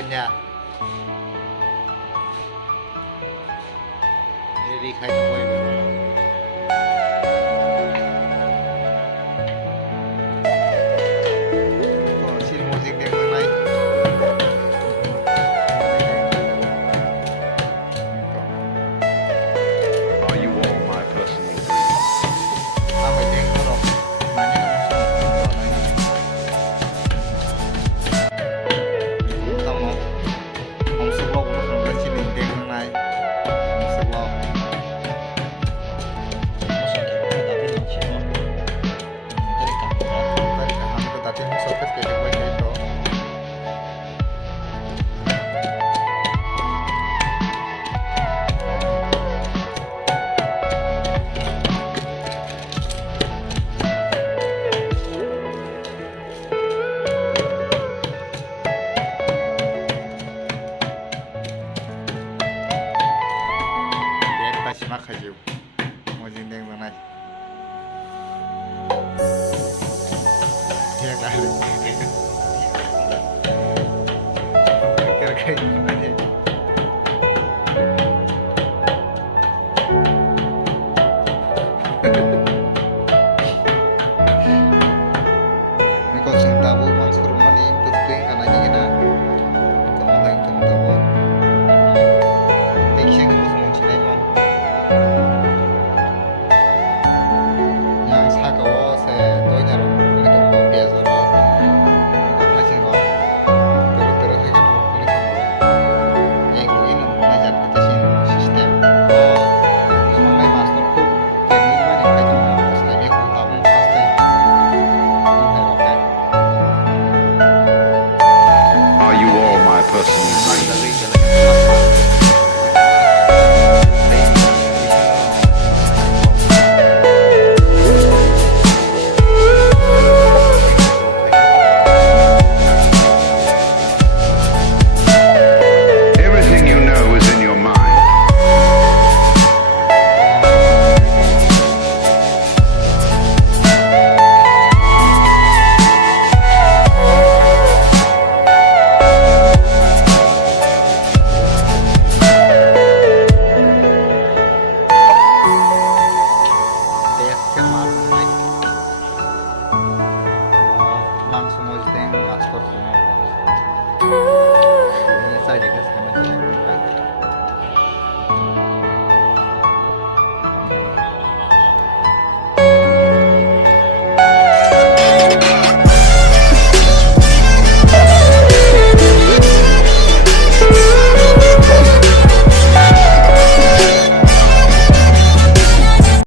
pokoknya. Ini kayak apa ya? Oh, sini musik yang lain. Are you all my personal dreams? Apa yang korok? Nanya langsung. Kamu, kamu seblok untuk sini yang lain. Seblok. Tadi kan aku tadi musuh kayak itu. Dia kasih makan juga. Mau jindeng mana? Ya kali. Kira-kira gimana dia? Ini kau sing tahu mas kurma ni input tuing kananya gina. Kau mau yang kamu tahu. Tension kamu semua cina mo. Yang sakawo se doanya ro itu mau biasa ro. Kau kasih ro. Terus lagi kamu kulit kamu ro. Yang ini mengajar kita sih sistem. Oh, mulai master ku. Jadi mana kita mau selama aku tahu pasti. Oke. Are you all my personal dreams? Everything you know is in your mind. Kan malam langsung mau jeng masker semua. Ini saja